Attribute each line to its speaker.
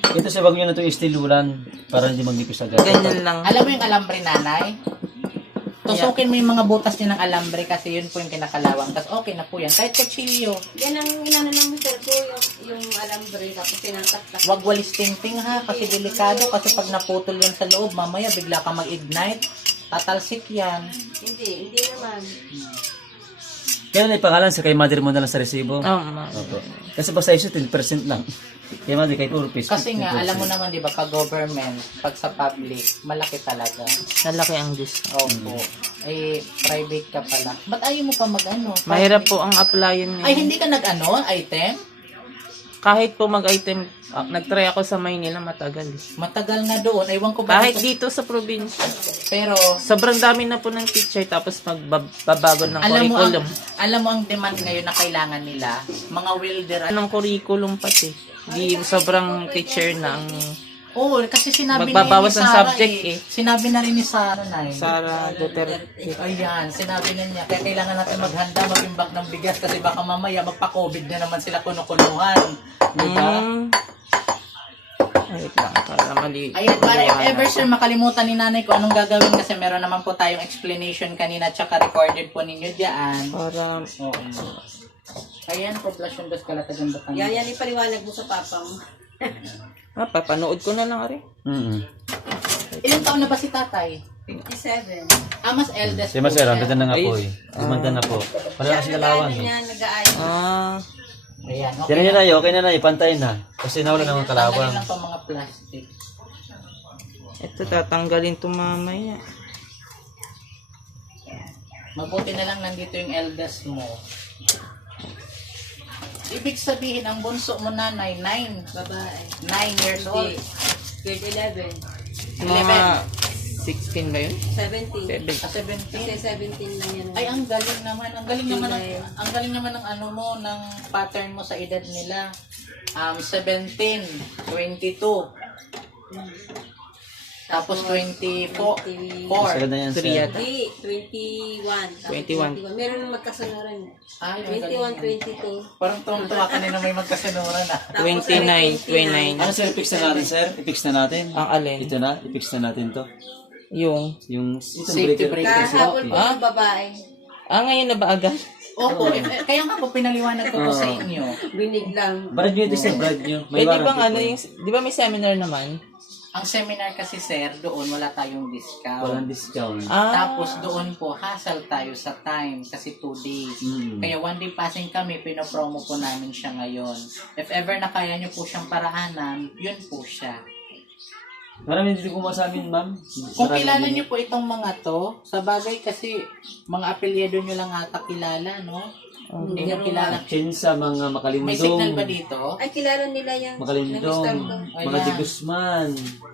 Speaker 1: Ito sa bagyo na itong istiluran para hindi magnipis agad.
Speaker 2: Ganyan lang.
Speaker 3: Alam mo yung alambre, nanay? Tusukin mo yung mga butas niya ng alambre kasi yun po yung kinakalawang. Tapos okay na po yan. Kahit kutsilyo.
Speaker 4: Yan ang inano ng mister ko, yung alambre, tapos tinatak-tak.
Speaker 3: Huwag walis tingting ha, kasi delikado. Kasi pag naputol yan sa loob, mamaya bigla ka mag-ignite. Tatalsik yan.
Speaker 4: Hindi naman.
Speaker 1: Kaya na ipangalan sa kay mother mo na lang sa resibo.
Speaker 2: Oo, ma.
Speaker 1: Opo. Kasi basta iso 10% lang. Kay mother, kay puro piece.
Speaker 3: Kasi nga,
Speaker 1: 15%.
Speaker 3: alam mo naman, di ba, pag government, pag sa public, malaki talaga.
Speaker 2: Lalaki ang discount.
Speaker 3: Opo. Eh, private ka pala. Ba't ayaw mo pa mag-ano?
Speaker 2: Mahirap po ang applyan
Speaker 3: Ay,
Speaker 2: niya.
Speaker 3: hindi ka nag-ano, item?
Speaker 2: Kahit po mag-item, nag-try ako sa Maynila, matagal.
Speaker 3: Matagal na doon. Ewan ko ba
Speaker 2: Kahit
Speaker 3: dito?
Speaker 2: dito sa probinsya.
Speaker 3: Pero,
Speaker 2: Sobrang dami na po ng teacher, tapos magbabago ng curriculum.
Speaker 3: alam mo ang demand ngayon na kailangan nila, mga welder.
Speaker 2: Anong curriculum pati? Di sobrang teacher na ang
Speaker 3: Oo, kasi sinabi
Speaker 2: Magbabawas
Speaker 3: ni
Speaker 2: ng
Speaker 3: Sarah
Speaker 2: subject eh.
Speaker 3: Sinabi na rin ni Sarah na eh.
Speaker 2: Sara Duterte.
Speaker 3: Ayan, sinabi na niya. Kaya kailangan natin maghanda, mag-imbak ng bigas kasi baka mamaya magpa-COVID na naman sila kunukunuhan. Diba?
Speaker 2: Wait lang, para mali.
Speaker 3: Ayan, para if ever sir makalimutan ni nanay ko anong gagawin kasi meron naman po tayong explanation kanina tsaka recorded po ninyo diyan.
Speaker 2: Para,
Speaker 3: Oo. Ayan, population dos Calatagan Batangas.
Speaker 4: Yan ipaliwanag mo sa papa mo.
Speaker 2: papanood ko na lang, Ari.
Speaker 3: Ilang taon na ba si tatay?
Speaker 4: 57.
Speaker 3: Mas eldest
Speaker 1: Si Maser, ang
Speaker 3: siya.
Speaker 1: ganda na nga po eh. Gumanda na po. Para kasi kalawang eh.
Speaker 4: Niya nag-aayos.
Speaker 3: Ayan,
Speaker 1: Yan na yun, okay na pantay na. Kasi nawala na ng kalawang.
Speaker 3: Tanggalin lang pa mga plastic.
Speaker 2: Ito, tatanggalin to mamaya.
Speaker 3: Mabuti na lang nandito yung eldest mo. Ibig sabihin, ang bunso mo nanay, 9
Speaker 4: Babae.
Speaker 3: years old.
Speaker 4: Grade 11.
Speaker 2: Mga 16 ba yun?
Speaker 4: 17.
Speaker 2: 7.
Speaker 3: Ah, 17.
Speaker 4: Kasi 17 lang yan.
Speaker 3: Ay, ang galing naman. Ang galing naman ng ano mo, ng pattern mo sa edad nila. 17, 22. Tapos 24.
Speaker 1: Sagad na yan,
Speaker 2: 3
Speaker 1: sir.
Speaker 2: yata.
Speaker 4: Hindi, 21. Tapos
Speaker 2: 21.
Speaker 4: Meron na magkasunuran.
Speaker 3: Ay, ang galing
Speaker 4: 21,
Speaker 3: naman.
Speaker 4: 22.
Speaker 3: Parang tuwang-tuwa ka na may magkasinuran ah.
Speaker 2: 29, 29.
Speaker 1: Ano sir, i-fix na natin sir? I-fix na natin.
Speaker 2: Ang alin?
Speaker 1: Ito na, i-fix na natin to.
Speaker 2: Yung,
Speaker 1: Yung
Speaker 3: Safety breaker.
Speaker 4: Kahapon po ng babae.
Speaker 2: ngayon na ba agad?
Speaker 3: Opo, kaya nga po pinaliwanag ko po sa inyo.
Speaker 4: Binig lang.
Speaker 1: Brad nyo ito sir, brad nyo.
Speaker 2: Eh, di bang
Speaker 1: warranty
Speaker 2: ano
Speaker 1: po.
Speaker 2: yung, di ba may seminar naman?
Speaker 3: Ang seminar kasi sir, doon wala tayong discount.
Speaker 1: Walang discount.
Speaker 3: Tapos doon po, hassle tayo sa time kasi 2 days. Kaya 1 day passing kami, pinopromo po namin siya ngayon. If ever na kaya nyo po siyang paraanan, yun po siya.
Speaker 1: Maraming dito kumuha sa amin, ma'am.
Speaker 3: Kung
Speaker 1: Maraming
Speaker 3: kilala
Speaker 1: din-
Speaker 3: nyo po itong mga to, sa bagay kasi mga apelyado nyo lang ata kilala, no? Hindi nyo kilala.
Speaker 1: Chinsa, mga makalindong.
Speaker 3: May signal ba dito?
Speaker 4: Ay, kilala nila yan.
Speaker 1: Makalindong.
Speaker 4: Na mister ko.
Speaker 1: Mga
Speaker 3: Ayan.
Speaker 1: di Guzman.